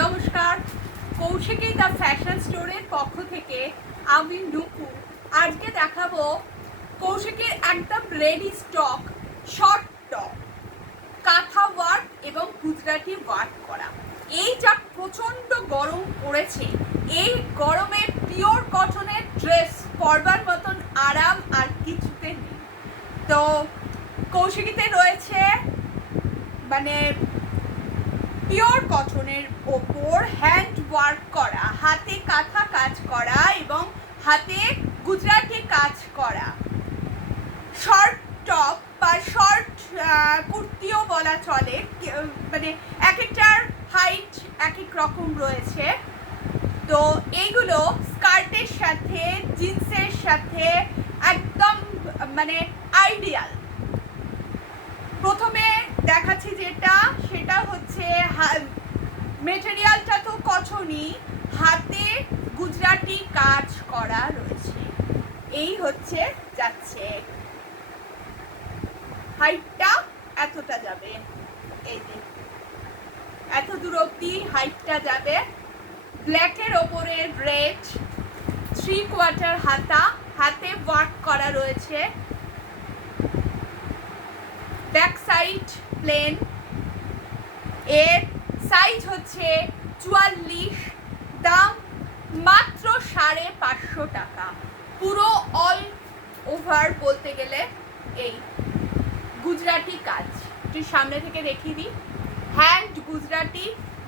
নমস্কার, Kaushiki the fashion স্টোরের পক্ষ থেকে আমি নুপু। আজকে দেখাবো কৌশিকের একদম রেডি স্টক শর্ট টপ, কাঁথা ওয়ার্ক এবং গুজরাটি ওয়ার্ক করা। এই যা প্রচণ্ড গরম পড়েছে, এই গরমে পিওর কটনের ড্রেস পরবার মতন আরাম আর কিছুতে নেই। তো কৌশিকীতে রয়েছে মানে পিওর কটনের ওপর হ্যান্ড ওয়ার্ক করা, হাতে কাঁথা কাজ করা এবং হাতে গুজরাটি কাজ করা শর্ট টপ বা শর্ট কুর্তিও বলা চলে। মানে এক একটার হাইট এক এক রকম রয়েছে। তো এইগুলো স্কার্টের সাথে জিন্সের সাথে একদম মানে আইডিয়াল। প্রথমে দেখাচ্ছি সেটা হচ্ছে মেটেরিয়ালটা তো কটনই, হাতে গুজরাটি কাজ করা রয়েছে। এই হচ্ছে যাচ্ছে, হাইটটা এতটা যাবে, এই যে এত দূর অব্দি হাইটটা যাবে। ব্ল্যাকের ওপরে রেড, 3/4 হাতা, হাতে ওয়ার্ক করা রয়েছে। ব্যাক সাইড প্লেন, এর সাইজ হচ্ছে 44, দাম মাত্র 550 টাকা। পুরো অল ওভার বলতে গেলে এই গুজরাটি কাজ, একটু সামনে থেকে দেখিয়ে দিই। হ্যান্ড গুজরাটি,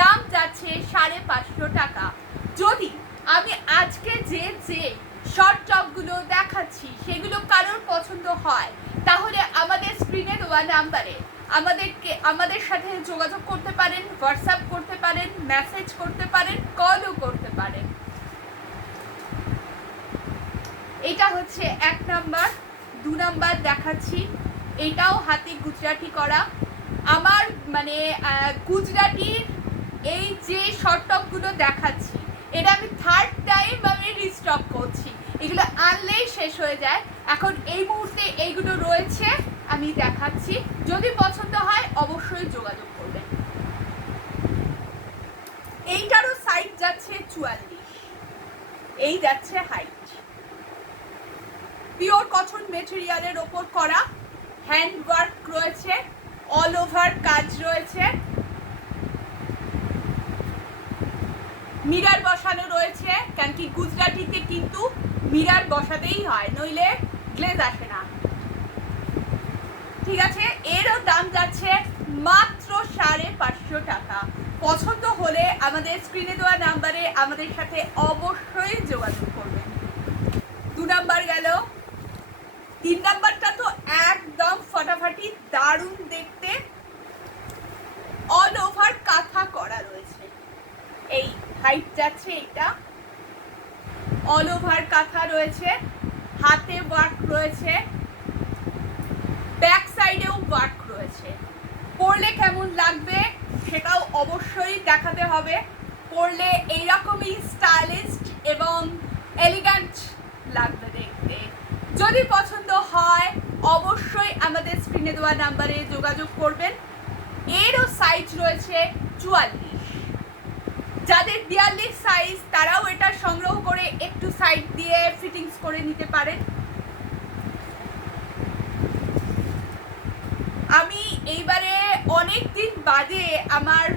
দাম যাচ্ছে 550 টাকা। যদি আমি আজকে যে শর্ট টপগুলো দেখাচ্ছি সেগুলো কারোর পছন্দ হয়, তাহলে আমাদের স্ক্রিনে দেওয়া নাম্বারে আমাদের সাথে যোগাযোগ করতে পারেন, হোয়াটসঅ্যাপ করতে পারেন, মেসেজ করতে পারেন, কলও করতে পারেন। এটা হচ্ছে 1 নাম্বার। 2 নাম্বার দেখাচ্ছি, এটাও হাতে গুজরাটি করা। আমার মানে গুজরাটির এই যে শর্ট টপগুলো দেখাচ্ছি, এটা আমি 3rd টাইম আমি রিস্টক করছি। এগুলো আনলেই শেষ হয়ে যায়। এখন এই মুহূর্তে এইগুলো রয়েছে, আমি দেখাচ্ছি। যদি পছন্দ হয় অবশ্যই যোগাযোগ করবেন। এইটারও সাইজ যাচ্ছে 44, এই যাচ্ছে হাইট। পিওর কটন মেটেরিয়ালের ওপর করা, হ্যান্ড ওয়ার্ক রয়েছে, অল ওভার কাজ রয়েছে, মিরার বসানো রয়েছে। কারণ কি গুজরাটিতে কিন্তু মিরার বসাতেই হয়, নইলে গ্লেজ আসে না। ঠিক আছে, এরও দাম যাচ্ছে মাত্র 550 টাকা। পছন্দ হলে আমাদের স্ক্রিনে দেওয়া নাম্বারে আমাদের সাথে অবশ্যই যোগাযোগ করবেন। 2 নাম্বার গেল। 3 নাম্বারটা তো একদম ফাটাফাটি, দারুণ দেখতে, অল ওভার কাঁথা করা রয়েছে। এই হাইট যাচ্ছে, এটা অল ওভার কাঁথা রয়েছে, হাতে ওয়ার্ক রয়েছে, ব্যাক সাইডেও ওয়ার্ক রয়েছে। পরলে কেমন লাগবে সেটাও অবশ্যই দেখাতে হবে। পরলে এইরকমই স্টাইলিস্ট এবং এলিগ্যান্ট লাগবে দেখতে। যদি পছন্দ হয় অবশ্যই আমাদের স্ক্রিনে দেওয়া নাম্বারে যোগাযোগ করবেন। এরও সাইজ রয়েছে 44। যাদের 42 সাইজ তারাও এটা সংগ্রহ করে একটু সাইড দিয়ে ফিটিংস করে নিতে পারেন। আমি এইবারে অনেক দিন বাদে আমার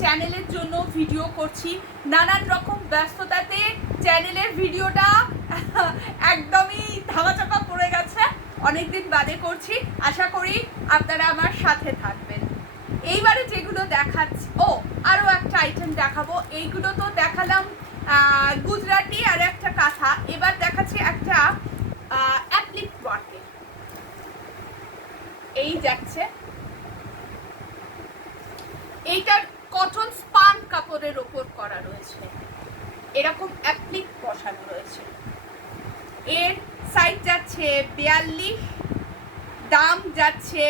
চ্যানেলের জন্য ভিডিও করছি। নানান রকম ব্যস্ততাতে চ্যানেলের ভিডিওটা একদমই ধামাচাপা পড়ে গেছে, অনেক দিন বাদে করছি। আশা করি আপনারা আমার সাথে থাকবেন। এইবারে যেগুলো দেখাচ্ছি, আরও একটা আইটেম দেখাবো। এইগুলো তো দেখালাম গুজরাটি আর একটা কাঁথা। এবার দেখাচ্ছি একটা অ্যাপ্লিক ওয়ার্কে। এই যাচ্ছে, এইটার কটন স্পান কাপড়ের ওপর করা রয়েছে, এরকম অ্যাপ্লিক বসানো রয়েছে। এর সাইজ যাচ্ছে 42, দাম যাচ্ছে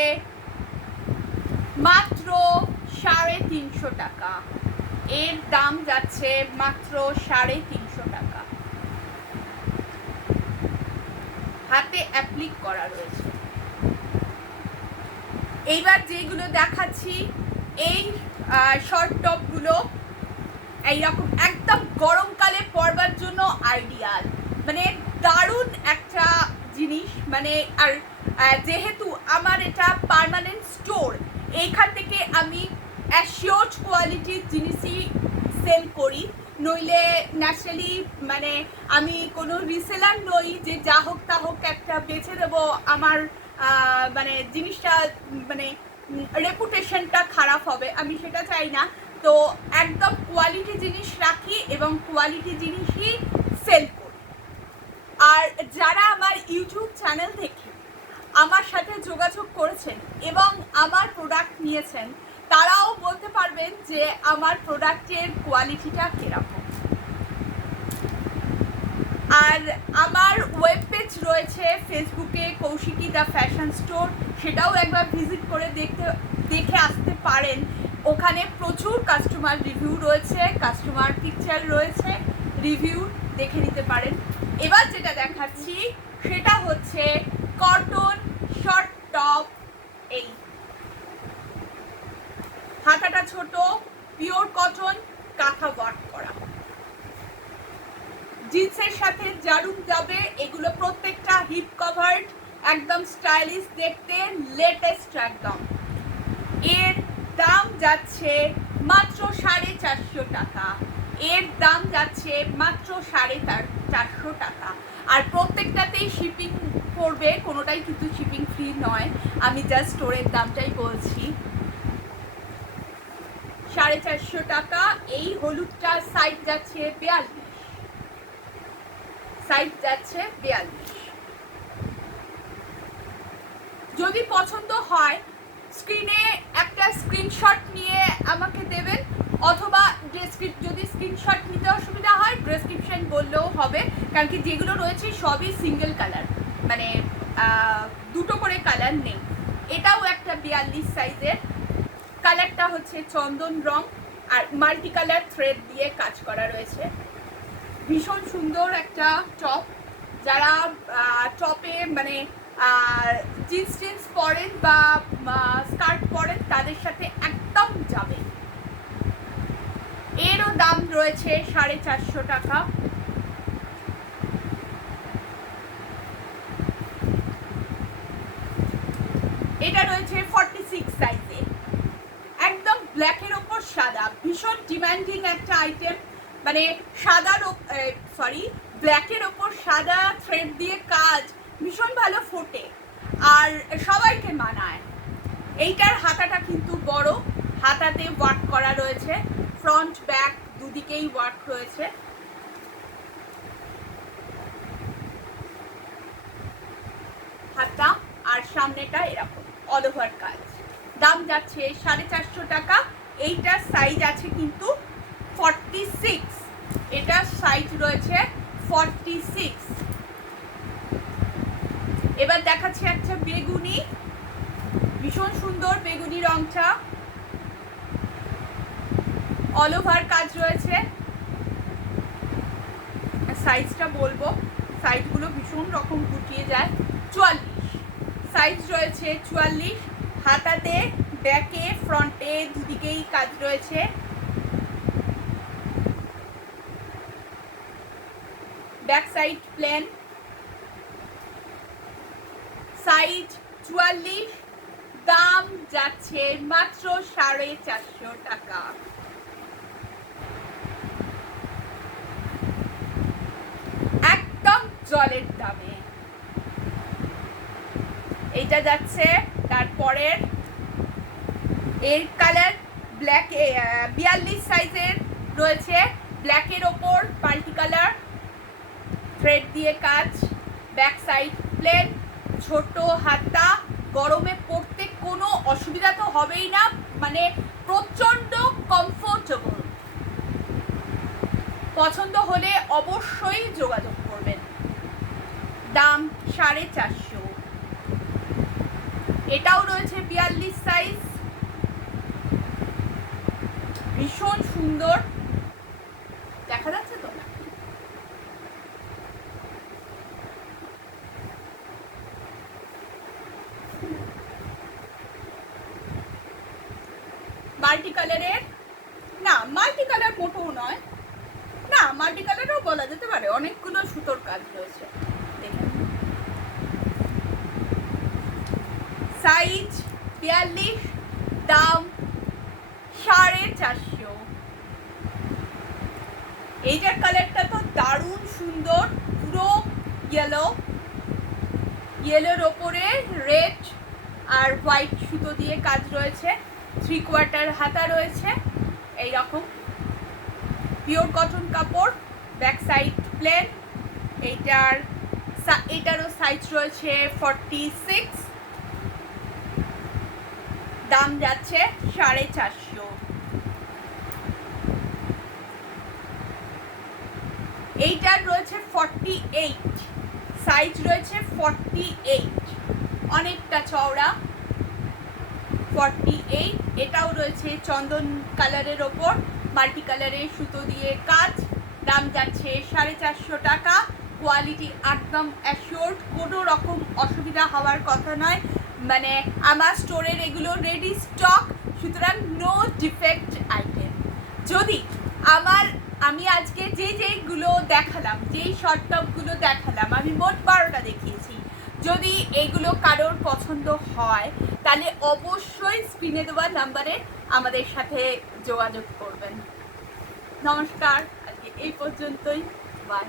মাত্র 350 টাকা। এর দাম যাচ্ছে মাত্র 350 টাকা। হাতে অ্যাপ্লিক করা রয়েছে। এইবার যেগুলো দেখাচ্ছি এই শর্ট টপগুলো এইরকম একদম গরমকালে পরবার জন্য আইডিয়াল, মানে দারুণ একটা জিনিস। মানে আর যেহেতু আমার এটা পার্মানেন্ট স্টোর, এইখান থেকে আমি অ্যাসিওর্ড কোয়ালিটির জিনিসই সেল করি, নইলে ন্যাচারালি মানে আমি কোনো রিসেলার নই যে যা হোক তা হোক একটা বেছে দেবো, আমার মানে জিনিসটা মানে রেপুটেশনটা খারাপ হবে, আমি সেটা চাই না। তো একদম কোয়ালিটি জিনিস রাখি এবং কোয়ালিটি জিনিসই সেল করি। আর যারা আমার ইউটিউব চ্যানেল দেখে আমার সাথে যোগাযোগ করেছেন এবং আমার প্রোডাক্ট নিয়েছেন, তারাও বলতে পারবেন যে আমার প্রোডাক্টের কোয়ালিটিটা কীরকম। আর আমার ওয়েব পেজ রয়েছে ফেসবুকে, কৌশিকী দ্য ফ্যাশন স্টোর, সেটাও একবার ভিজিট করে দেখে আসতে পারেন। ওখানে প্রচুর কাস্টমার রিভিউ রয়েছে, কাস্টমার পিকচার রয়েছে, রিভিউ দেখে নিতে পারেন। এবার যেটা দেখাচ্ছি সেটা হচ্ছে কটন শর্ট টপ। এই হাতাটা ছোট, পিওর কটন, কাঁথা ওয়ার্ক করা, জিন্সের সাথে দারুণ যাবে এগুলো। প্রত্যেকটা হিপ কভার্ড, একদম স্টাইলিশ দেখতে, লেটেস্ট একদম। এর দাম যাচ্ছে মাত্র 450 টাকা, এর দাম যাচ্ছে মাত্র 450 টাকা। আর প্রত্যেকটাতেই শিপিং পড়বে, কোনোটাই কিন্তু শিপিং ফ্রি নয়, আমি জাস্ট স্টোরের দামটাই বলছি। 450 টাকা। এই হলুদটার সাইজ যাচ্ছে 42, সাইজ যাচ্ছে 42। যদি পছন্দ হয় স্ক্রিনে একটা স্ক্রিনশট নিয়ে আমাকে দেবেন, অথবা যদি স্ক্রিনশট নিতে অসুবিধা হয় ডেসক্রিপশন বললেও হবে, কারণ কি যেগুলো রয়েছে সবই সিঙ্গেল কালার, মানে দুটো করে কালার নেই। এটাও একটা 42 সাইজের, কালারটা হচ্ছে চন্দন রং আর মাল্টি কালার থ্রেড দিয়ে কাজ করা রয়েছে। ভীষণ সুন্দর একটা টপ, যারা টপে মানে জিন্স টিন্স পরেন বা স্কার্ট পরেন তাদের সাথে একদম যাবে। এরও দাম রয়েছে 450 টাকা। এটা রয়েছে 46 সাইজে, একদম ব্ল্যাকের ওপর সাদা, ভীষণ ডিমান্ডিং একটা আইটেম। মানে ব্ল্যাকের ওপর সাদা থ্রেড দিয়ে কাজ, ভীষণ ভালো ফোটে আর সবাইকে মানায়। এইটার হাতাটা কিন্তু বড়, হাতাতে ওয়ার্ক করা রয়েছে, ফ্রন্ট ব্যাক দুদিকেই ওয়ার্ক রয়েছে। হাতা আর সামনেটা এরকম অল ওভার কাজ। দাম যাচ্ছে 450 টাকা। এইটার সাইজ আছে কিন্তু 46, এটার সাইজ রয়েছে 46। এবার দেখাচ্ছি একটা বেগুনি, ভীষণ সুন্দর বেগুনি রংটা, অল ওভার কাজ রয়েছে। সাইজটা বলবো, সাইজগুলো ভীষণ রকম গুটিয়ে যায়। 44 সাইজ রয়েছে, 44। হাতাতে ব্যাকে ফ্রন্টে দুদিকেই কাজ রয়েছে। ব্যাক সাইড প্লেন, সাইজ 44, দাম যাচ্ছে মাত্র 450 টাকা। একদম জলের দামে এইটা যাচ্ছে। তারপরের এর কালার ব্ল্যাক, 42 সাইজের রয়েছে, ব্ল্যাকের ওপর পাল্টি কালার, থ্রেড দিয়ে কাজ, ব্যাক সাইড প্লেন, ছোট হাতা, গরমে পরতে কোনো অসুবিধা তো হবেই না, মানে প্রচণ্ড কমফোর্টেবল। পছন্দ হলে অবশ্যই যোগাযোগ করবেন। দাম 450। এটাও রয়েছে 42 সাইজ, ভীষণ সুন্দর, দেখা যাচ্ছে তো না? মাল্টি কালারের না মাল্টি কালার মোটেও নয়, না মাল্টি কালারও বলা যেতে পারে, অনেকগুলো সুতোর কাজ রয়েছে। দেখেন সাইজ 42, দাম 450। এইটার কালারটা তো দারুণ সুন্দর, পুরো ইয়েলোর ওপরে রেড আর হোয়াইট সুতো দিয়ে কাজ রয়েছে, 3/4 হাতা রয়েছে এইরকম, পিওর কটন কাপড়, ব্যাক সাইড প্লেন। এটারও সাইজ রয়েছে 46, দাম যাচ্ছে 450। এইটার রয়েছে 48, সাইজ রয়েছে 48, অনেকটা চওড়া 48। এটাও রয়েছে চন্দন কালারের ওপর মাল্টি কালারের সুতো দিয়ে কাজ, দাম যাচ্ছে 450 টাকা। কোয়ালিটি একদম অ্যাসিওর্ড, কোনো রকম অসুবিধা হওয়ার কথা নয়, মানে আমার স্টোরের এগুলো রেডি স্টক, সুতরাং নো ডিফেক্ট আইটেম। যদি আমি আজকে যেইগুলো দেখালাম, যেই শর্ট টপগুলো দেখালাম, আমি মোট 12টা দেখিয়েছি, যদি এগুলো কারোর পছন্দ হয় তাহলে অবশ্যই স্ক্রিনে দেওয়া নাম্বারে আমাদের সাথে যোগাযোগ করবেন। নমস্কার, আজকে এই পর্যন্তই, বাই।